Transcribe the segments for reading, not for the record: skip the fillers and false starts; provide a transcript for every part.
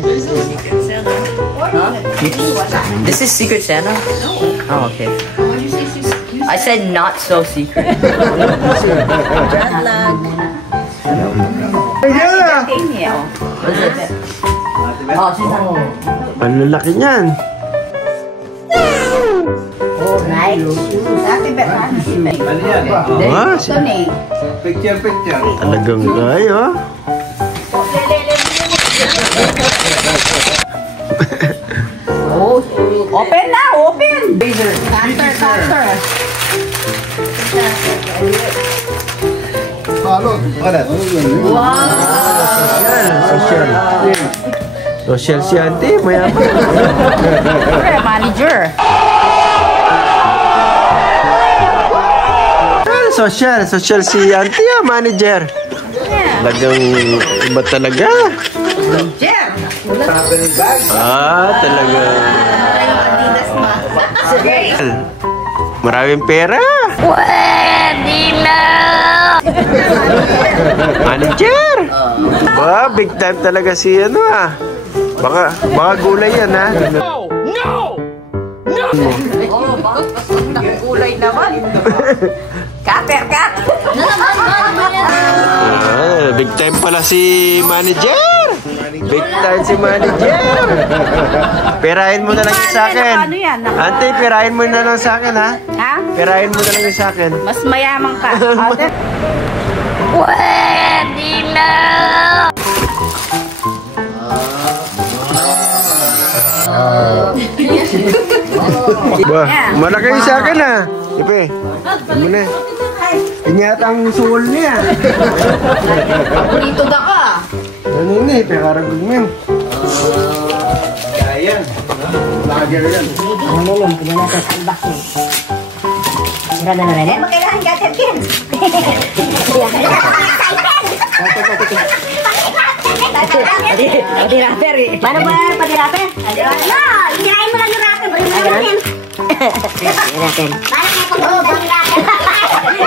Secret Santa. Huh? This is Secret Santa? Oh, okay. I said not so secret. Bad luck. What is this? Oh, she's Ang lalaki niyan. Oh, nice shoes. Happy birthday. Ah, Picture. talagang tayo. Oh, open na, open. Counter. Social si auntie, mayaman. Manager. Social si auntie, manager. Talagang iba talaga. Manager. Talaga. Maraming pera. Pwede na. Manager. Big time talaga si ano Baka gulay yan No! Kulay naman. Cutter. Big time pala si manager. Big time si manager. Perahin mo na lang yung sa akin. Ante, perahin mo na lang sa akin, ha? Ha? Perahin mo na lang yung sa akin. Mas mayamang ka. Pwede na. Malaki yung sa akin, ha? Ipe, ano na? Inyatang suol niya. Ako dito da ka. Ano na pekaragod mo yun. Kaya yan. Lager yan. Ano yun? Pinala sa unboxing. Sira na rin. Magkailangan gadget yan. Pati rapper eh. Paano ba pati rapper? No! Hirahin mo lang yung rapper. Bring mo lang yan.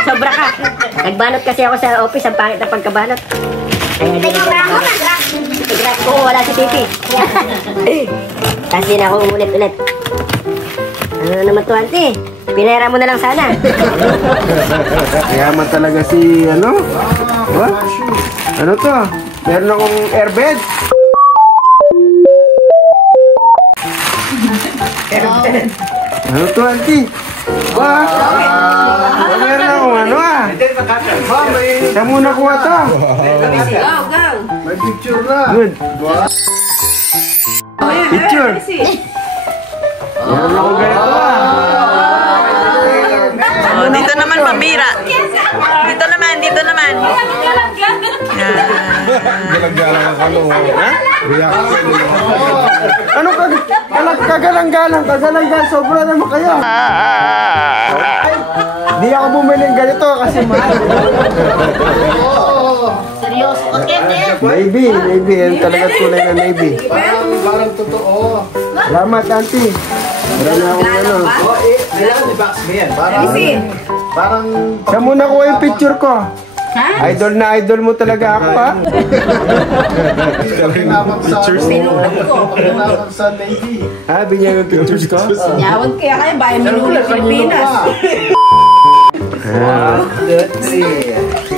Sobra ka. Nagbanot kasi ako sa office. Ang pangit na pagkabanot. Tigrat ko. Wala si Titi. Kasi na ako ulit-ulit. Ano naman to, auntie? Pinera mo na lang sana. Yaman talaga si ano? What? Ano to? Meron akong airbed. Ano to, auntie? What? Meron akong ano Siya muna kuha to. Go! May picture na. Good. Picture. Meron akong ganito dito naman pambira. Dito naman. Galang-galang ako. Ha? Reaction. Ano kagalang-galang? Sobra naman kayo. Di ako bumili ng ganito kasi mahal. Seryoso. Okay, Navy. Yan talaga tunay na Navy. Parang totoo. Salamat, auntie. Meron na akong ano. Kailangan i-box mo yan. Parang... Siya muna ko yung picture ko. Ha? Idol na idol mo talaga ako, ha? Pinamag sa Navy. Ha? Binyan yung pictures ko? Nyawag kaya bayan minuli Pilipinas.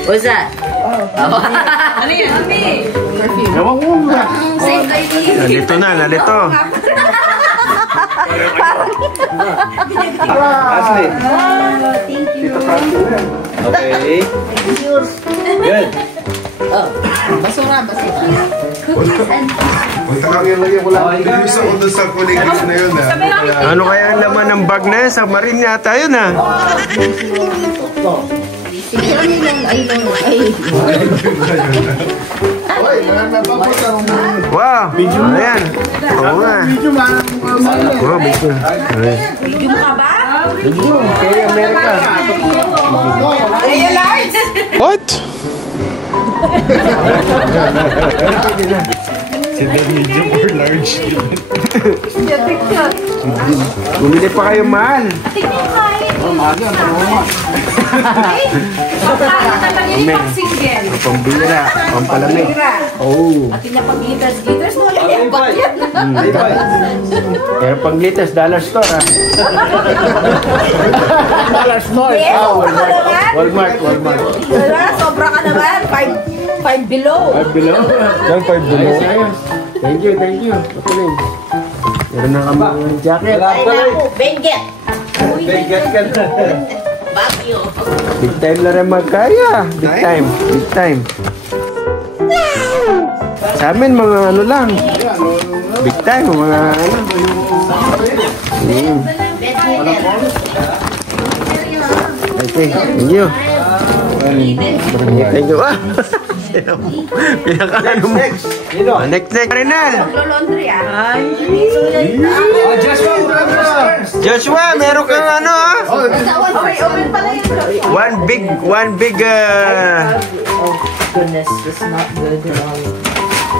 What's that? Ano yun? Perfume. Ewan mo ba? Same ID. Nalito. Ashley. Thank you. Okay. Good. Basura. Lagyan ko lang. Gusto ko doon sa kuligis na yun. Ano kaya ang laman ng bag na yun? Sa marine yata yun, ha? Wow! Ayan. Oo nga. Wow, video. Medium ka ba? Video. Kaya Amerika. Ay, large! What? Consider medium or large. Bumili pa kayo mahal. Pambira, pampalamig. Oh. Glitters mo lang yan. Bakit? Pero pang glitters, dollar store ah. Dollar store. Walmart. Wala, sobra ka naman. 5 below. 5 below? Yan, 5 below. Ayos. Thank you. Patuloy. Meron na kami jacket. Ay naku, Benguet. Benguet ka na. Bagyo. Big time na rin magkaya. Big time. Sa amin, mga ano lang. Big time, mga ano. Okay, thank you. Thank you. Pinaka-ano mo. Next, Renal. Laundry ah. Joshua, meron kang ano ah. Open pala yun. One big Oh goodness, this is not good.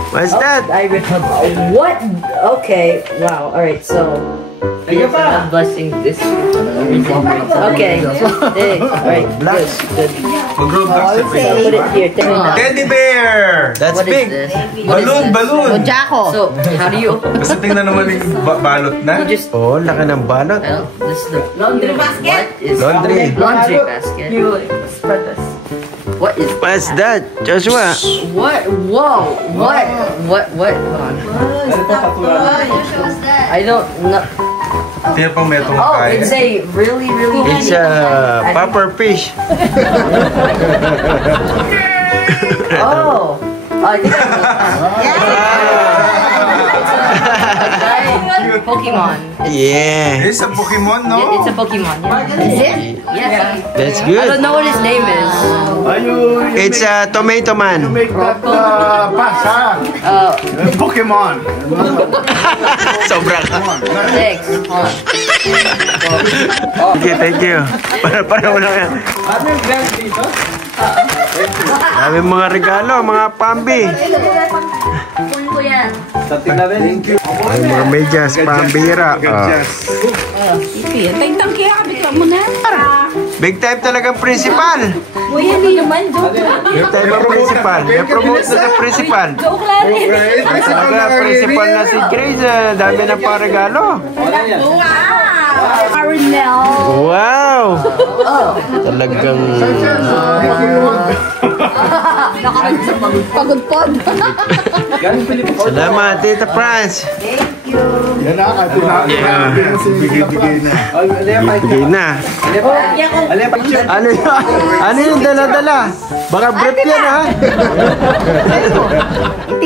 what's that? What? Okay. Wow. All right. So. I'm blessing this. Okay. Hey, all right. Good. Put it here. Teddy bear! That's What is big. this? Balloon! Jacko. So, how do you open? Kasi tingnan naman yung balot na. You just. Oh, laki ng balot. Well, this is the Laundry basket. What is Laundry. laundry basket? What is What's that, Joshua? What? Whoa! What? Hold on. I don't know. Tingnan pang metong Oh, kaya. it's a really It's a puffer fish. Oh, I think I Pokemon. Yeah, It's a Pokemon, no? It's a Pokemon. Yeah. Is it? Yes. that's I don't good. know what his name is. It's a tomato man. Make that pass, ha? Pokemon! Sobra ka. Thanks. Hold on. Okay, thank you. Para mo lang yan. Dami mga regalo, mga pambi. Thank you. Ay, mga medyas, pambira. Big time talagang principal. Big time ang principal. May promote na sa principal. Talaga principal na si Grace. Dami na pa regalo. Wow! Talagang... Pagod-pod. Salamat, Tita France. Yan na, bigay na. Bigay na. Ano yung dala-dala? Baka brief yan, ha?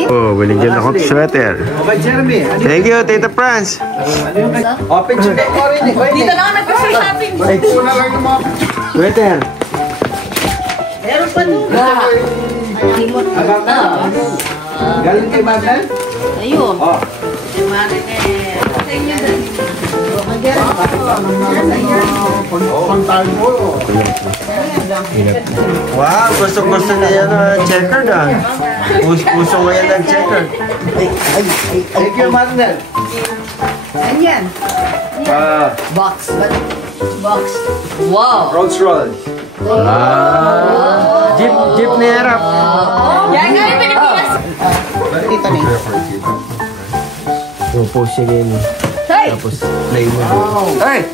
Oh, binigyan ako ng sweater. Jeremy, Thank you, Tita France. picture ko rin. Dito lang nag-shopping. Una lang yung mga... Sweater. Meron pa doon. Galing kay Madel? Ayun. Oh. Wow, gusto niya na checkered, ah. Puso ngayon ng checkered. Thank you, Madel. Ayan. Box. Wow. Rolls Royce. Jeep ni harap. Yan nga yung Pilipinas. Tapos sige ni. Tapos play mo. Hey.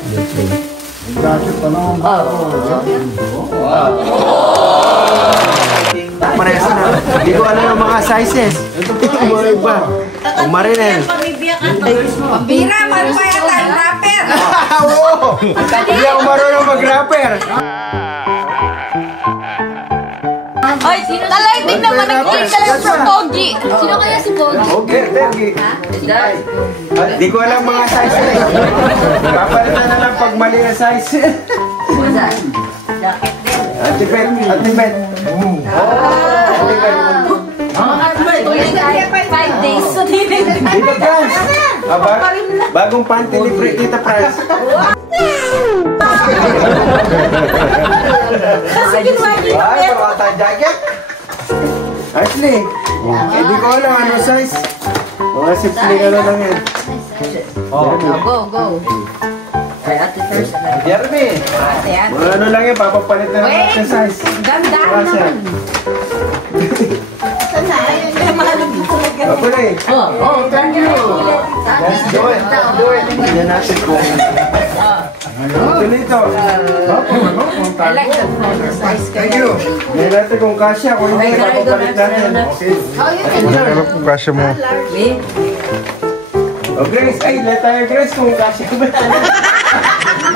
Parehas na. Hindi ko alam ang mga sizes. Mga iba. Ang marinel. Bira, paano pa yata yung rapper? Hindi ako marunong mag-rapper. Ay, talay, tignan mo, nag-click ka lang sa Pogi. Sino kaya si Pogi? Okay, thank you. Hindi ko alam mga sizes. Papalitan na lang pag mali na size. What's that? Ate Bet. Ate Bet. Ate Bet. 5 days. So, Tita France. Bagong panty ni Tita France. Ay, mga jacket. Ashley. Hindi ko alam ano size. Mga 6 na lang yan. Oh. Go. Alright, ate first. Jeremy. Mga ano lang yan, papapalit na lang natin size. Ganda naman. Ako na eh. Thank you. Let's do it. Tignan natin kung... Ito nito. I like the size. Thank you. Tignan natin kung kasya, kung hindi, papapalit natin. Okay. Ano kung kasya mo? Oh, Grace, ay, let tayo, Grace, kung kasya ba tayo.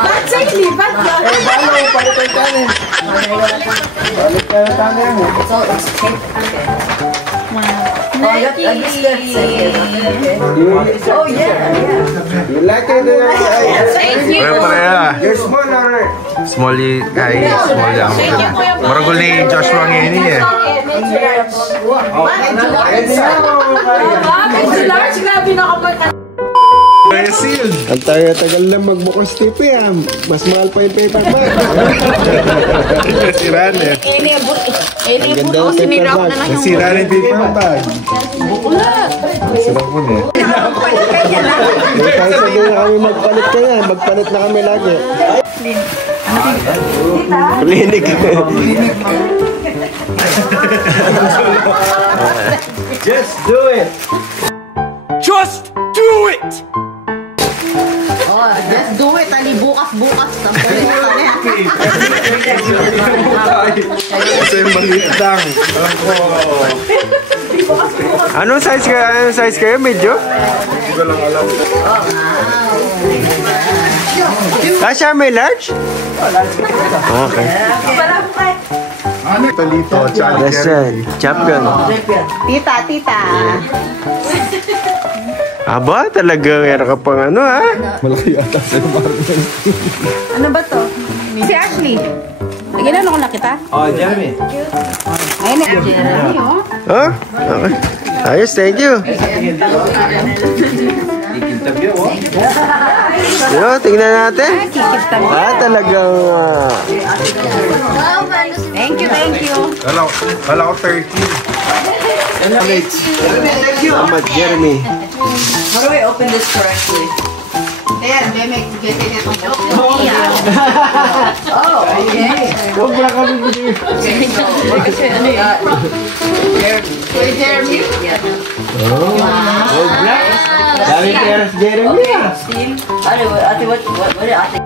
Ba't sa'yo lipat ka? Eh, balo, palitan tayo. Balik ka na tayo mo. So, it's cheap. Okay. Oh, yeah. You like it? Thank you. Pare pareha. You're small, alright. Small y kay small yan. Maragol ni Joshua ngayon eh. Ang tagal lang magbukas TV ah. Mas mahal pa yung paper bag. Nasiraan eh. Ang ganda yung paper bag. Nasiraan yung paper bag. Nasiraan po niya. May kahit sabihin na kami magpalit ka yan. Magpalit na kami lagi. Clinic. Just do it. Just do it, ali bukas. Kasi maliit lang. Anong size kayo? Anong size kayo? Medyo? Hindi ko lang alam. Kasha may large? Okay. Talito, Charlie That's Kerry. champion. Tita. Aba, talaga meron ka pang ano ha? Malaki yata sa'yo, Marvin. Ano ba to? Si Ashley. Ginano ko na kita? Oh, Jeremy. Ayun na. Jeremy, oh. Oh? Okay. Ayos, thank you. Interview, oh. Yo, tingnan natin. Talagang... Thank you. Kala ko turkey. Salamat, Jeremy. How do I open this correctly? There, they make it Oh, okay. Sobra kami bigyan. Kasi ano yan? Jeremy? Sobra. Dami pera si Jeremy. Steel? Ate, what ate?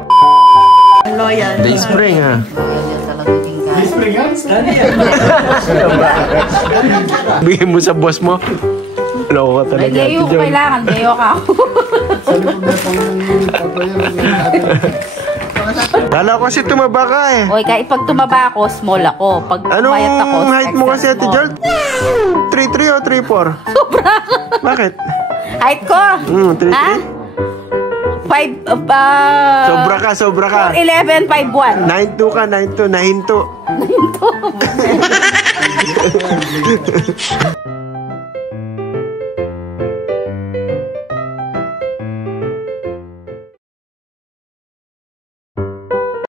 Loyal. Day spring ha. Bigyan mo sa boss mo. Loko ka talaga. Gayo ko kailangan. Gayo ka ako. Kala ko kasi tumaba ka eh. Oy, kahit pag tumaba ako, small ako. Pag pumayat ako, Anong height mo kasi extra Ate small. Jol? 3'3 o 3'4? Sobra. Bakit? Height ko? 3'3? Ha? 5, Sobra ka. 11, 5'1. 9'2 ka, 9'2. Nahinto.